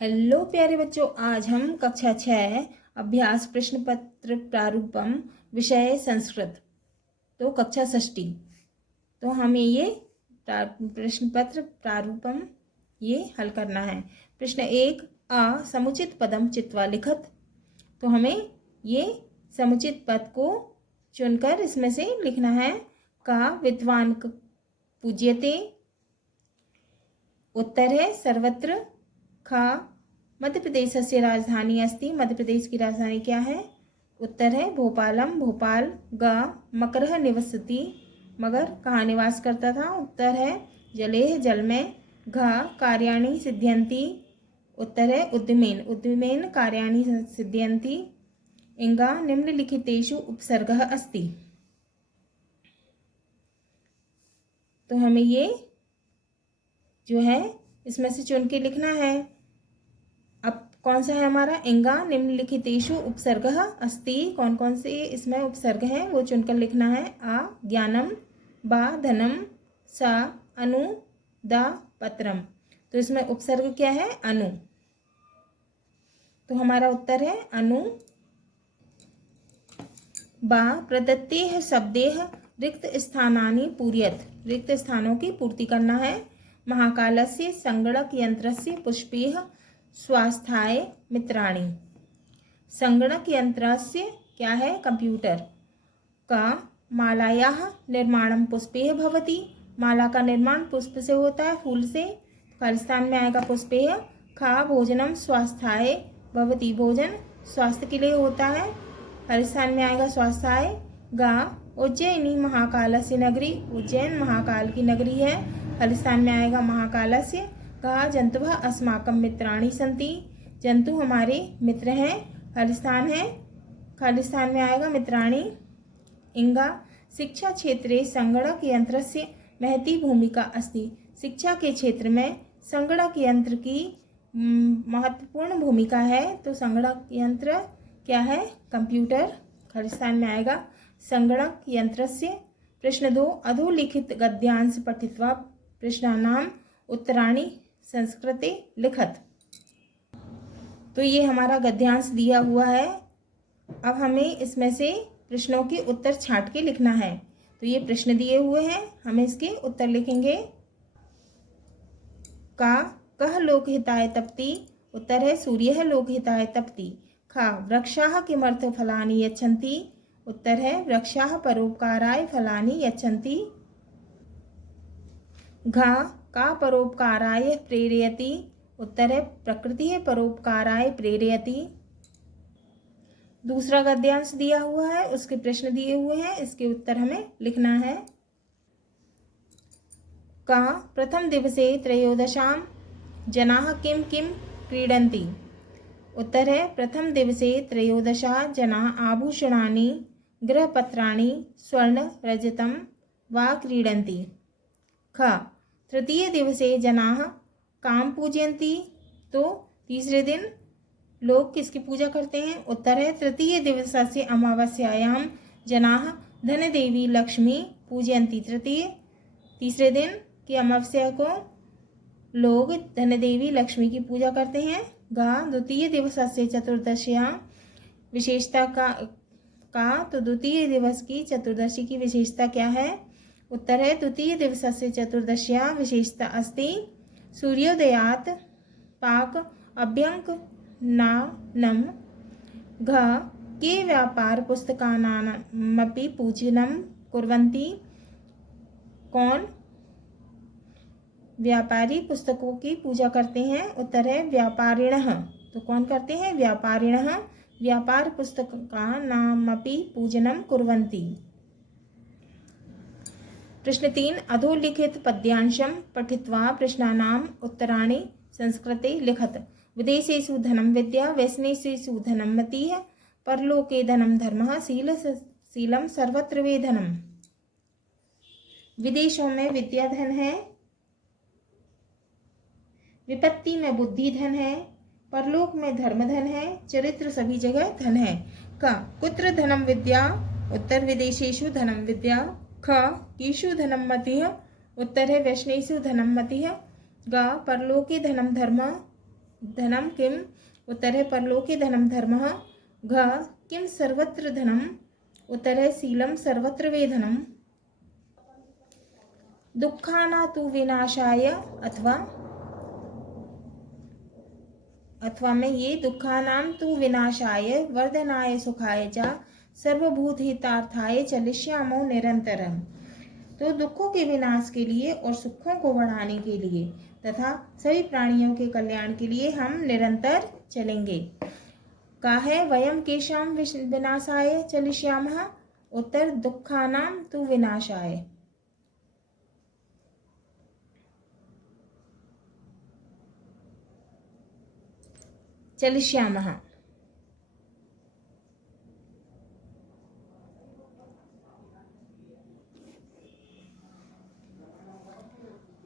Hello प्यारे बच्चों, आज हम कक्षा 6 अभ्यास प्रश्न पत्र प्रारूपम विषय संस्कृत तो कक्षा षष्ठी। तो हमें ये प्रश्न पत्र प्रारूपम ये हल करना है। प्रश्न 1, समुचित पदम चित्वा लिखत। तो हमें ये समुचित पद को चुनकर इसमें से लिखना है। का विद्वान पूज्यते। उत्तर है सर्वत्र। खा मध्य प्रदेश से राजधानी अस्ति। मध्य प्रदेश की राजधानी क्या है? उत्तर है भोपालम, भोपाल। ग मकरः निवसति। मगर कहाँ निवास करता था? उत्तर है जलेह, जल में। घ कार्याणि सिद्ध्यन्ति। उत्तर है उद्यमेन, उद्यमेन कार्याणि सिद्ध्यन्ति। इंगा निम्नलिखितेषु उपसर्गः अस्ति। तो हमें ये जो है इसमें से चुन के लिखना है। अब कौन सा है हमारा? इंगा निम्नलिखितेषु उपसर्गः अस्ति। कौन कौन से इसमें उपसर्ग हैं वो चुनकर लिखना है। आ ज्ञानम, बा धनम, सा अनु, दा पत्रम। तो इसमें उपसर्ग क्या है? अनु। तो हमारा उत्तर है अनु। बा प्रदत्तेः शब्देः रिक्त स्थानानि पूरयत्। रिक्त स्थानों की पूर्ति करना है। महाकालस्य संगणक यंत्रस्य पुष्पैः स्वास्थाय मित्राणि। संगणक यंत्रस्य क्या है? कंप्यूटर। का मालायाः निर्माणं पुष्पैः भवति। माला का निर्माण पुष्प से होता है, फूल से। खालिस्तान में आएगा पुष्पैः। खा भोजनम स्वास्थाय भवति। भोजन स्वास्थ्य के लिए होता है, खालिस्तान में आएगा स्वास्थाय। गा उज्जैनी महाकालस्य नगरी। उज्जैन महाकाल की नगरी है, खालिस्तान में आएगा महाकालस्य। कहा जंतुभः अस्माकं मित्राणि सन्ति। जंतु हमारे मित्र हैं, खालिस्तान है, खालिस्तान में आएगा मित्राणि। इंगा शिक्षा क्षेत्रे संगणक यंत्रस्य महती भूमिका अस्ति। शिक्षा के क्षेत्र में संगणक यंत्र की महत्वपूर्ण भूमिका है। तो संगणक यंत्र क्या है? कंप्यूटर, खालिस्तान में आएगा संगणक यंत्रस्य। प्रश्न 2, अधोलिखित गद्यांश पठित्वा प्रश्नानां उत्तराणि संस्कृते लिखत। तो ये हमारा गद्यांश दिया हुआ है। अब हमें इसमें से प्रश्नों के उत्तर छांट के लिखना है। तो ये प्रश्न दिए हुए हैं, हमें इसके उत्तर लिखेंगे। का कः लोकहिताय तपति। उत्तर है सूर्यः लोकहिताय तपति। खा वृक्षाः किमर्थ फलानि यच्छन्ति। उत्तर है वृक्षाः परोपकाराय फलानि यच्छन्ति। घा का परोपकाराय प्रेरयति। उत्तर है प्रकृति परोपकाराय प्रेरयति। दूसरा गद्यांश दिया हुआ है, उसके प्रश्न दिए हुए हैं, इसके उत्तर हमें लिखना है। का प्रथम दिवसे त्रयोदशां जनाः किं किं क्रीडन्ति। उत्तर है प्रथम दिवसे त्रयोदशा जनाः आभूषणानि गृहपत्राणि स्वर्ण रजतं वा क्रीडन्ति। ख तृतीय दिवसे जनाः कां पूजयन्ति। तो तीसरे दिन लोग किसकी पूजा करते हैं? उत्तर है तृतीय दिवसस्य अमावास्यायां जनाः धनदेवी लक्ष्मी पूजयन्ति। तीसरे दिन की अमावस्या को लोग धनदेवी लक्ष्मी की पूजा करते हैं। गा द्वितीय दिवसस्य चतुर्दश्यां विशेषता का तो द्वितीय दिवस की चतुर्दशी की विशेषता क्या है? उत्तर है द्वितीय दिवसस्य चतुर्दश्या विशेषता अस्ति सूर्योदयात् पाक अभ्यङ्कनानं। घ के व्यापार पुस्तकानामपि पूजनं कुर्वन्ति। कौन व्यापारी पुस्तकों की पूजा करते हैं? उत्तर है व्यापारिणः। तो कौन करते हैं? व्यापारिणः व्यापार पुस्तकानामपि पूजनं कुर्वन्ति। प्रश्न 3, अधोलिखित पद्यांशं पठित्वा प्रश्नानाम् उत्तराणि संस्कृते लिखत। विदेशेषु धनं विद्या, वैष्णवेषु धनं मतिः, परलोके धनं धर्मः, शीलं सर्वत्र वे धनम्। विदेशों में विद्या धन है, विपत्ति में बुद्धि धन है, परलोक में धर्म धन है, चरित्र सभी जगह धन है। का कुत्र धनं विद्या। उत्तर विदेशेषु धनं विद्या। ख कीषु धनं मतिः। उत्तर है वैष्णवेषु धनं मतिः। ग परलोके धनं धर्म। धनम किम, उत्तर है परलोके धनम धर्मः। घ किम सर्वत्र धनम, उत्तर है शीलम सर्वत्र वे धनम। दुःखाना तु विनाशाय, अथवा में ये दुःखानां तु विनाशाय वर्धनाय सुखाय च सर्वभूत हितार्थाय चलिष्यामो निरंतरम। तो दुखों के विनाश के लिए और सुखों को बढ़ाने के लिए तथा सभी प्राणियों के कल्याण के लिए हम निरंतर चलेंगे। का है वयम केशाम विनाशाय चलिष्यामः, उत्तर दुःखानां तु विनाशाय। चलिष्यामः।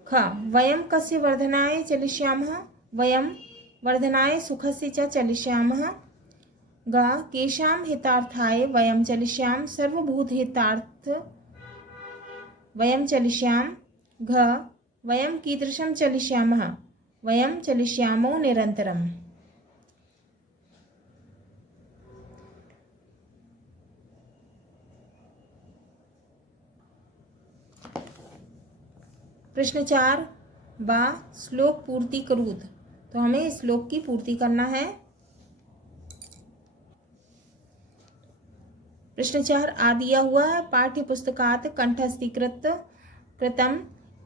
ख वयम कस्य वर्धनाय चलिष्यामः, वयम वर्धनाय सुखस्य च चलिष्यामः। ग केषां हितार्थाय वयम चलिष्याम सर्वभूत हितार्थ वयम चलिष्याम। घ वयम कीदृशं चलिष्यामः, वयम चलिष्यामो निरंतरम। प्रश्न 4 बा श्लोक पूर्ति करूत, तो हमें इस श्लोक की पूर्ति करना है। प्रश्न 4 आ दिया हुआ है, पाठ्य पुस्तकात कंठस्थीकृत कृतम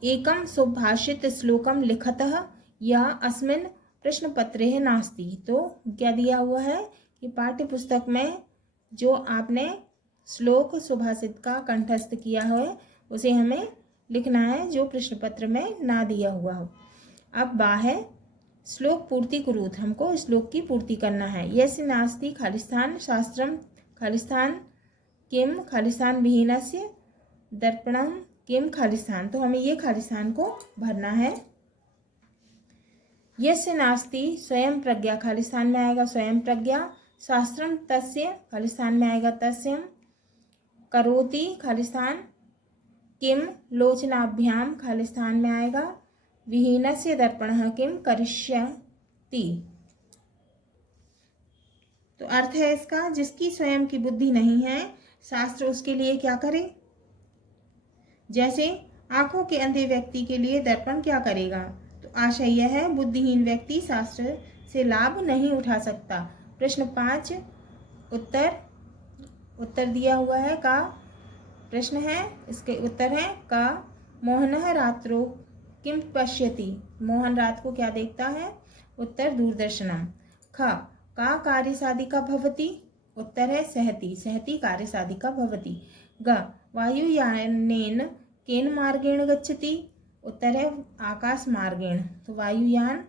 एकम सुभाषित श्लोकम लिखतः यह अस्मिन् प्रश्न पत्रे नास्ति। तो क्या दिया हुआ है कि पाठ्य पुस्तक में जो आपने श्लोक सुभाषित का कंठस्थ किया है उसे हमें लिखना है, जो प्रश्न पत्र में ना दिया हुआ हो। अब बा है श्लोक पूर्ति कुरुत, हमको श्लोक की पूर्ति करना है। यस्य नास्ति खालिस्थान शास्त्रम खालिस्थान किम खालिस्थान विहीनस्य दर्पणम किम खालिस्थान, तो हमें ये खालिस्थान को भरना है। यस्य नास्ति स्वयं प्रज्ञा, खालिस्थान में आएगा स्वयं प्रज्ञा। शास्त्रम तस्य, खालिस्थान में आएगा तस्यम। करोति, खालिस्थान किम लोचनाभ्याम, खालिस्थान में आएगा विहीनस्य दर्पणः किम करिष्यति। तो अर्थ है इसका, जिसकी स्वयं की बुद्धि नहीं है शास्त्र उसके लिए क्या करे। जैसे आंखों के अंधे व्यक्ति के लिए दर्पण क्या करेगा, तो आशय यह है बुद्धिहीन व्यक्ति शास्त्र से लाभ नहीं उठा सकता। प्रश्न 5 उत्तर दिया हुआ है का प्रश्न है, इसके उत्तर है का मोहनः रात्रो किम पश्यति, मोहन रात को क्या देखता है, उत्तर दूरदर्शनम। ख का कार्य साधिका भवति, उत्तर है सहति, सहति कार्य साधिका भवति। ग वायुयानेन केन मार्गेण गच्छति, उत्तर है आकाश मार्गेण, तो वायुयान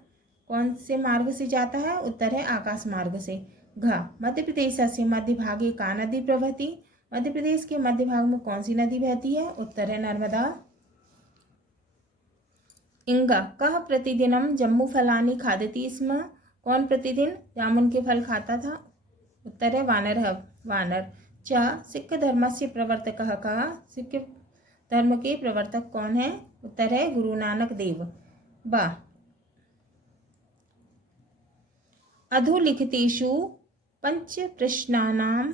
कौन से मार्ग से जाता है, उत्तर है आकाश मार्ग से। घ मध्य प्रदेश से मध्य भागे का नदी प्रवहति, मध्य प्रदेश के मध्य भाग में कौन सी नदी बहती है, उत्तर है नर्मदा। इंगा कह प्रतिदिनम जम्मू फलानी खादती स्म, कौन प्रतिदिन जामुन के फल खाता था, उत्तर है वानर। च सिख धर्म से प्रवर्तकः का, सिख धर्म के प्रवर्तक कौन है, उत्तर है गुरु नानक देव। बा अधोलिखितेषु पंच प्रश्नानाम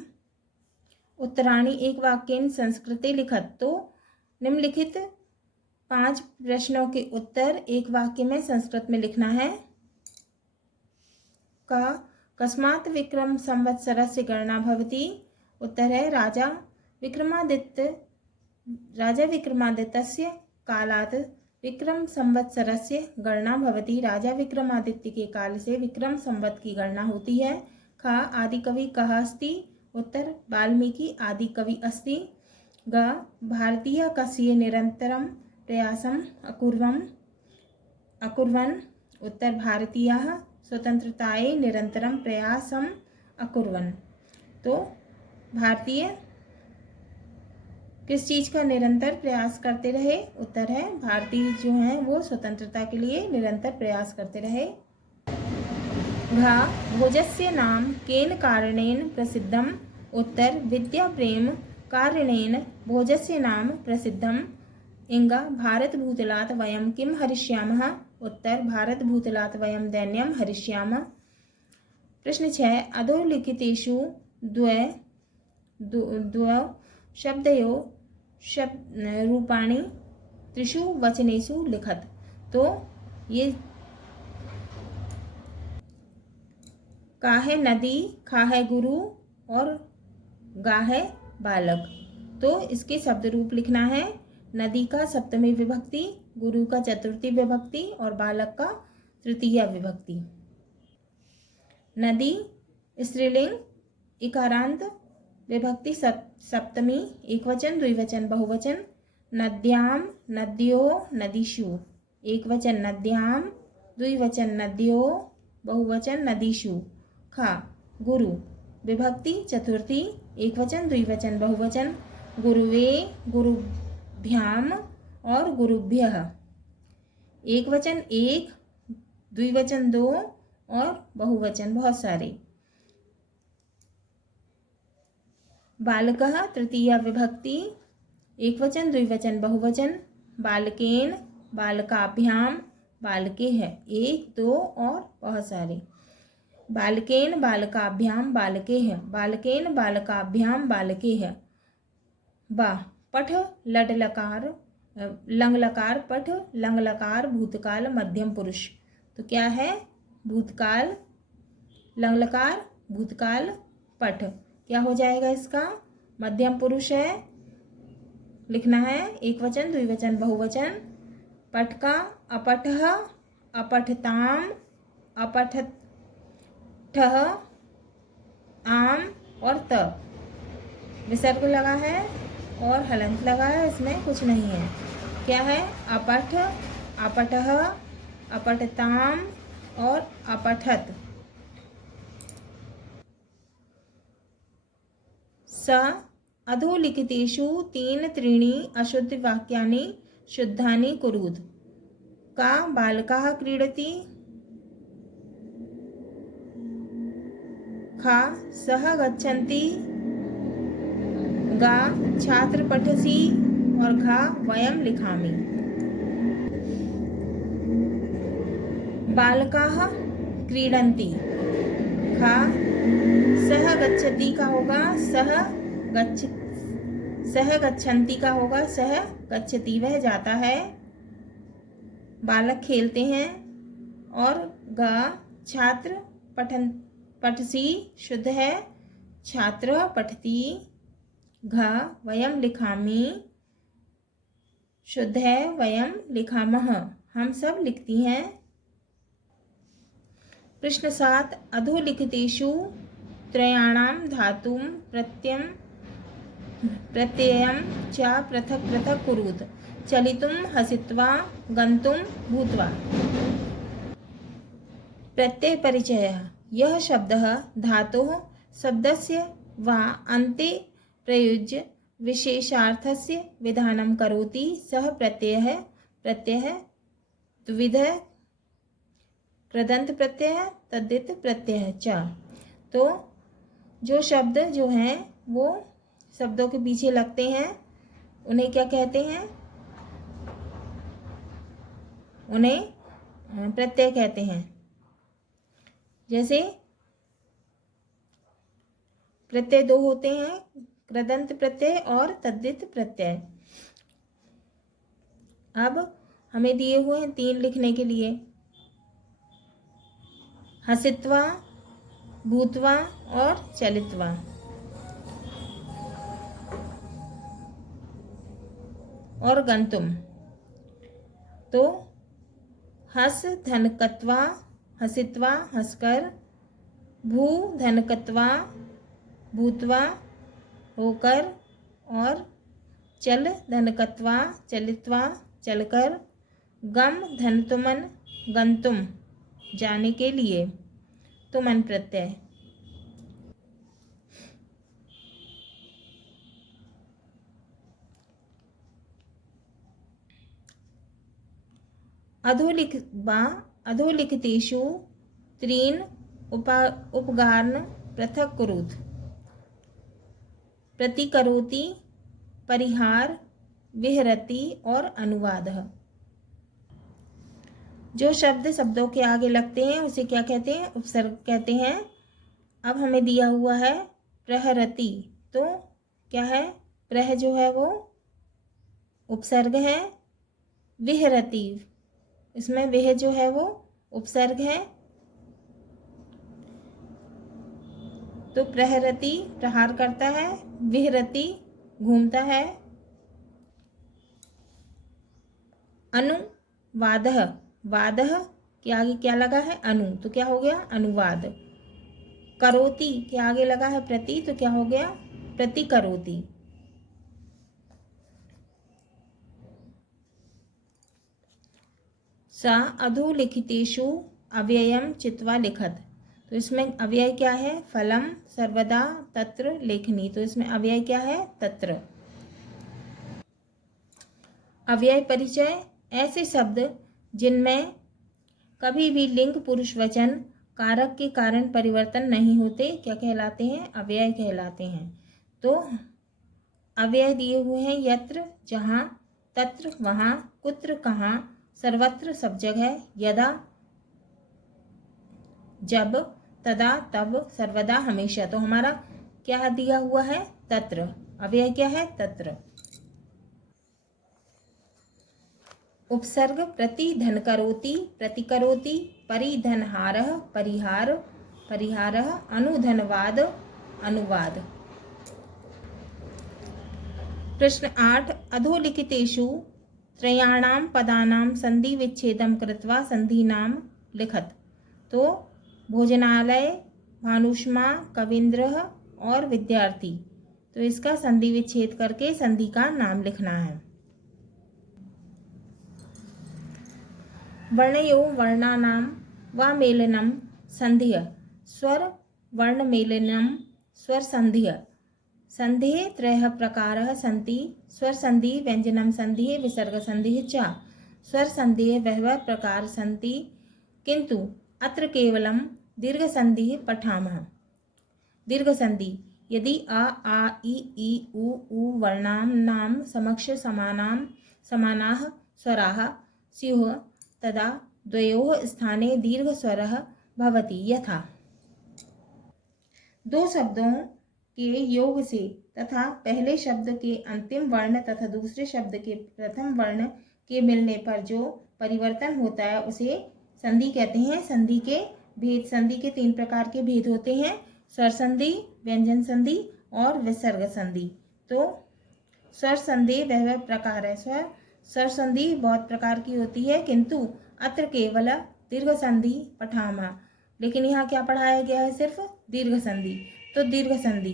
उत्तराणि एक वाक्येन संस्कृते लिखत, तो निम्नलिखित 5 प्रश्नों के उत्तर एक वाक्य में संस्कृत में लिखना है। का कस्मात् विक्रम संवत्सरस्य गणना भवति, उत्तर है राजा विक्रमादित्यस्य कालात् विक्रम संवत्सरस्य गणना भवति, राजा विक्रमादित्य के काल से विक्रम संवत की गणना होती है। खा आदि कवि कः अस्ति, उत्तर वाल्मीकि आदि कवि अस्ति। ग भारतीय कस्य निरंतरम प्रयासम अकुर्वन्, उत्तर भारतीयः स्वतंत्रताये निरंतरम प्रयासम अकुर्वन्, तो भारतीय किस चीज का निरंतर प्रयास करते रहे, उत्तर है भारतीय जो हैं वो स्वतंत्रता के लिए निरंतर प्रयास करते रहे। घा भोजस्य नाम केन कारणेन प्रसिद्धम, उत्तर विद्या प्रेम कारणेन भोजस्य नाम प्रसिद्धम। इंगा भारत भूतलात् वयम किम हरिष्यामः, उत्तर भारत भूतलात् वयं दैन्यं हरिष्यामः। प्रश्न 6 अधोलिखितेषु द्वौ शब्दयोः रूपाणि त्रिषु वचनेषु लिखत। तो ये का है नदी, खा है गुरु और गा है बालक। तो इसके शब्द रूप लिखना है। नदी का सप्तमी विभक्ति, गुरु का चतुर्थी विभक्ति और बालक का तृतीय विभक्ति। नदी स्त्रीलिंग, इकारांत विभक्ति सप्तमी, एकवचन द्विवचन बहुवचन। नद्याम, नद्यो, नदीषु, एकवचन नद्याम, द्विवचन नद्यो, बहुवचन नदीषु। खा गुरु विभक्ति चतुर्थी, एकवचन द्विवचन बहुवचन। गुरुवे, गुरुभ्याम और गुरुभ्यः, एकवचन एक, द्विवचन दो और बहुवचन बहुत सारे। बालकः तृतीया विभक्ति, एकवचन द्विवचन बहुवचन। बालकेन, बालकाभ्याम, बालके है एक दो और बहुत सारे। बालकेन बालकाभ्याम बालके है, बालकेन बालकाभ्याम बालके है। बा पठ लड लकार लंग लकार, पठ लंग लकार भूतकाल मध्यम पुरुष। तो क्या है? भूतकाल लंग लकार भूतकाल पठ, क्या हो जाएगा इसका? मध्यम पुरुष है, लिखना है एकवचन द्विवचन बहुवचन। पठ का अपठः, अपठताम, अपठठः, आम और त विसर्ग लगा है और हलंत लगा है, इसमें कुछ नहीं है। क्या है? अपठ, अपठः, अपठताम और अपठत। स अधोलिखितेषु तीन त्रीणि अशुद्ध वाक्यानि शुद्धानि कुरुत। का बालकः क्रीडति, खा सः गच्छन्ति, गा छात्र पठसि और घा वयं लिखामि। बालकाः क्रीडन्ति, खा सः गच्छति का होगा सह गच्छन्ति का होगा सह गच्छति, वह जाता है। बालक खेलते हैं और गा छात्र पठसी शुद्ध है, छात्र पठती। घा वयम लिखामि शुद्ध है, वयम लिखामः हम सब लिखती हैं। प्रश्न 7 अधोलिखितेषु त्रयाणां धातुं प्रत्ययं च पृथक् पृथक् कुरुत। चलितुं, हसित्वा, गन्तुं, भूत्वा। प्रत्यय परिचयः। यह शब्दः धातोः शब्दस्य वा अन्ते प्रयुज्य विशेषार्थस्य विधानं करोति। सः प्रत्ययः द्विविधः, कृदंत प्रत्यय, तद्धित प्रत्यय च। तो जो शब्द जो हैं वो शब्दों के पीछे लगते हैं, उन्हें क्या कहते हैं? उन्हें प्रत्यय कहते हैं। जैसे प्रत्यय दो होते हैं, कृदंत प्रत्यय और तद्धित प्रत्यय। अब हमें दिए हुए हैं 3 लिखने के लिए, हसित्वा, भूत्वा और चलित्वा। और गंतुम। तो हस धनकत्वा, हसित्वा हंसकर, भू धनकत्वा भूत्वा होकर, और चल धनकत्वा चलित्वा चलकर, गम धनतुमन गंतुम जाने के लिए, तुमन प्रत्यय। अधोलिखितेषु त्रीन उपगान पृथक् कुरुत। प्रतिकरोति, परिहार, विहरति और अनुवादः। जो शब्द शब्दों के आगे लगते हैं उसे क्या कहते हैं? उपसर्ग कहते हैं। अब हमें दिया हुआ है प्रहरति, तो क्या है? प्रह जो है वो उपसर्ग है, विहरति इसमें विह जो है वो उपसर्ग है। तो प्रहरति प्रहार करता है, विहरति घूमता है। अनुवादः, वादः के आगे क्या लगा है? अनु, तो क्या हो गया? अनुवाद। करोति के आगे लगा है प्रति, तो क्या हो गया? प्रतिकरोति। सा अधोलिखितेषु अव्ययम चित्वा लिखत, तो इसमें अव्यय क्या है? फलम, सर्वदा, तत्र, लेखनी, तो इसमें अव्यय क्या है? तत्र। अव्यय परिचय ऐसे शब्द जिनमें कभी भी लिंग पुरुष वचन कारक के कारण परिवर्तन नहीं होते क्या कहलाते हैं? अव्यय कहलाते हैं। तो अव्यय दिए हुए हैं यत्र जहाँ, तत्र वहाँ, कुत्र कहाँ, सर्वत्र सब जगह, यदा जब, तदा तब, सर्वदा हमेशा। तो हमारा क्या दिया हुआ है? तत्र। अव्यय क्या है? तत्र। उपसर्ग प्रति धन करोति, प्रतिकरोति, परिधनहारः, परिहार, परिहारः, अनुधनवाद, अनुवाद। प्रश्न 8 अधोलिखितेषु त्रयाणां पदानां संधि विच्छेदं कृत्वा संधिनां लिखत, तो भोजनालय, भानुष्मा, कवींद्रः और विद्यार्थी, तो इसका संधि विच्छेद करके संधि का नाम लिखना है। वर्णयो वर्णानां वा मेलनम संधिः, स्वर वर्ण मेलनम स्वर संधिः। संधिः त्रयः प्रकारः सन्ति, स्वर संधि, व्यंजनम संधि, विसर्ग संधि च। स्वर संधि बहवः प्रकार सन्ति, किंतु अत्र केवलम दीर्घ संधि पठामः। दीर्घ संधि यदि आ ई उ वर्णानां समक्ष समानाः स्वराः स्युः तदा द्वयोः स्थाने दीर्घ स्वरः भवति, यथा दो शब्दों के योग से तथा पहले शब्द के अंतिम वर्ण तथा दूसरे शब्द के प्रथम वर्ण के मिलने पर जो परिवर्तन होता है उसे संधि कहते हैं। संधि के भेद, संधि के 3 प्रकार के भेद होते हैं, स्वर संधि, व्यंजन संधि और विसर्ग संधि। तो स्वर संधि वह प्रकार है, स्वर संधि बहुत प्रकार की होती है, किंतु अत्र केवल दीर्घ संधि पठामः, लेकिन यहाँ क्या पढ़ाया गया है? सिर्फ दीर्घ संधि। तो दीर्घ संधि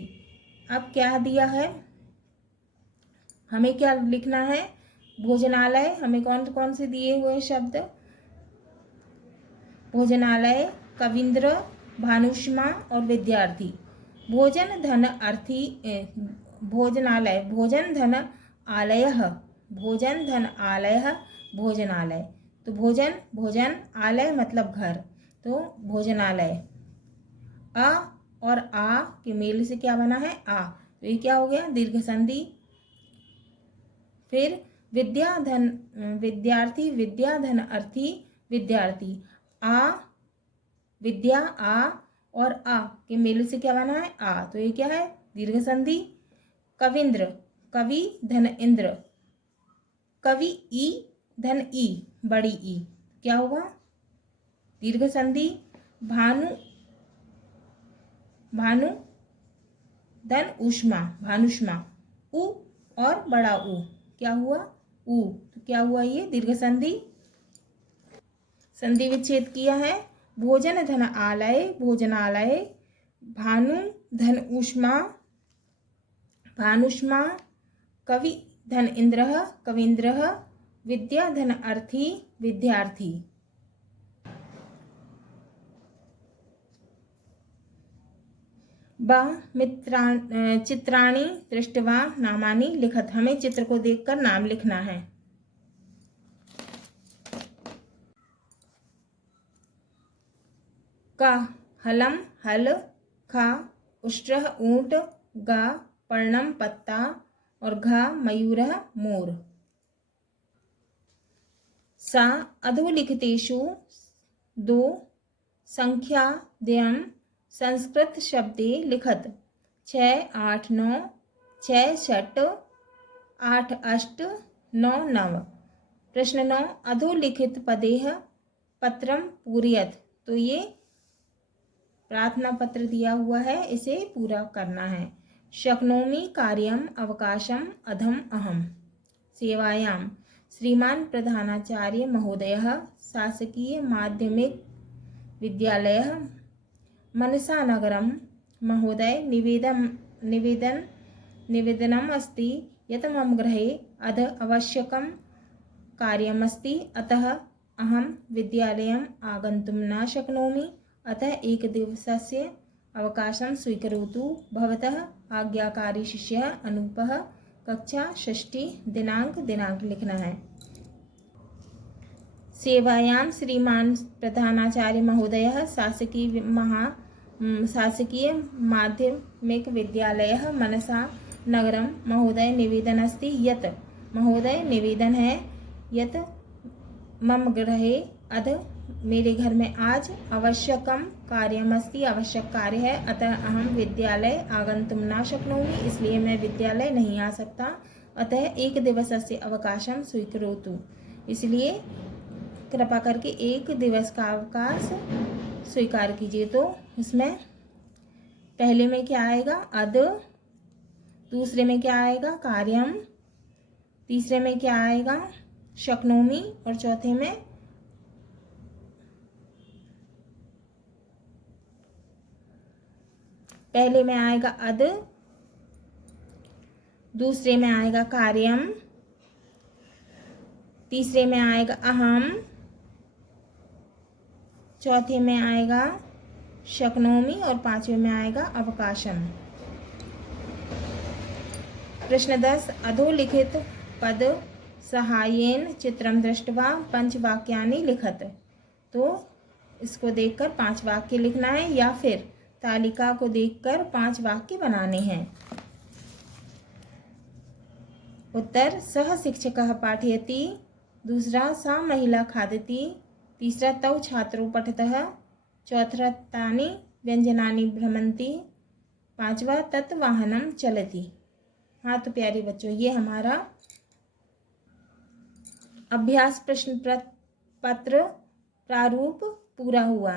अब क्या दिया है? हमें क्या लिखना है? भोजनालय, हमें कौन कौन से दिए हुए शब्द? भोजनालय, कवींद्र, भानुष्मा और विद्यार्थी। भोजन धन अर्थी, भोजनालय, भोजन धन आलयः, भोजन धन आलयः, भोजनालय। तो भोजन, भोजन, आलय मतलब घर, तो भोजनालय। अ और आ के मेल से क्या बना है? आ, तो ये क्या हो गया? दीर्घ संधि। फिर विद्याधन, विद्यार्थी, विद्याधन अर्थी, विद्यार्थी। आ, विद्या, आ और आ के मेल से क्या बना है? आ, तो ये क्या है? दीर्घ संधि। कवींद्र, कवि धन इंद्र, कवि ई धन ई, बड़ी ई, क्या होगा? दीर्घ संधि। भानु, भानु धन उष्मा, भानुष्मा, उ और बड़ा उ, क्या हुआ? उ, तो क्या हुआ? ये दीर्घ संधि। संधि विच्छेद किया है। भोजन धन आलय, भोजनालय, भानु धन उष्मा, भानुष्मा, कवि धन इंद्रः, कवींद्रः, विद्या धन अर्थी, विद्यार्थी। चित्राणि दृष्ट्वा नामानि लिखत, हमें चित्र को देखकर नाम लिखना है। का हलम हल, खा उष्ट्रः ऊंट, गा पर्णम पत्ता और घा मयूरः मोर। सा अधोलिखितेषु 2 संख्याद्वयं संस्कृत शब्दे लिखत 6 8 9 6 6 8 8 9 9। प्रश्न 9 अधोलिखित पदेह पत्रम पूरयत। तो ये प्रार्थना पत्र दिया हुआ है, इसे पूरा करना है। शक्नोमि कार्यम अवकाशम अधम अहम। सेवायां श्रीमान प्रधानाचार्य महोदयः शासकीय माध्यमिक विद्यालयः मनसानगरम महोदय निवेदनम् अस्ति यत् मम गृहे अध आवश्यकं कार्यमस्ति, अतः अहं विद्यालयम् आगन्तुं न शक्नोमि, अतः एकदिवसस्य अवकाशं स्वीकरोतु। भवतः आज्ञाकारी शिष्यः अनूपः। कक्षा 6 दिनांक लिखना है। सेवायां श्रीमान प्रधानाचार्य महोदयः शासकीय माध्यमिक विद्यालयः मनसा नगरम महोदय निवेदन अस्ति यत्। महोदय निवेदन है यत् मम गृहे अध मेरे घर में आज आवश्यकम कार्यमस्ति आवश्यक कार्य है, अतः अहम विद्यालय आगन्तुं न शक्नोमि, इसलिए मैं विद्यालय नहीं आ सकता, अतः एक दिवसस्य अवकाशं स्वीकरोतु, इसलिए कृपा करके एक दिवस का अवकाश स्वीकार कीजिए। तो इसमें पहले में क्या आएगा अद, दूसरे में क्या आएगा कार्यम, तीसरे में क्या आएगा शक्नोमि और चौथे में पहले में आएगा अद, दूसरे में आएगा कार्यम, तीसरे में आएगा अहम, चौथे में आएगा शक्नोमि और पांचवें में आएगा अवकाशम। प्रश्न 10 अधोलिखित पद सहायेन चित्रम दृष्ट्वा पंचवाक्यानि लिखत। तो इसको देखकर 5 वाक्य लिखना है या फिर तालिका को देखकर 5 वाक्य बनाने हैं। उत्तर सह शिक्षकः पाठयति, दूसरा सा महिला खादति, तीसरा तौ छात्रो पठतः, चौथा तानि व्यंजनानि भ्रमन्ति, पांचवा तत् वाहनम चलति। हाँ तो प्यारे बच्चों, ये हमारा अभ्यास प्रश्न पत्र प्रारूप पूरा हुआ।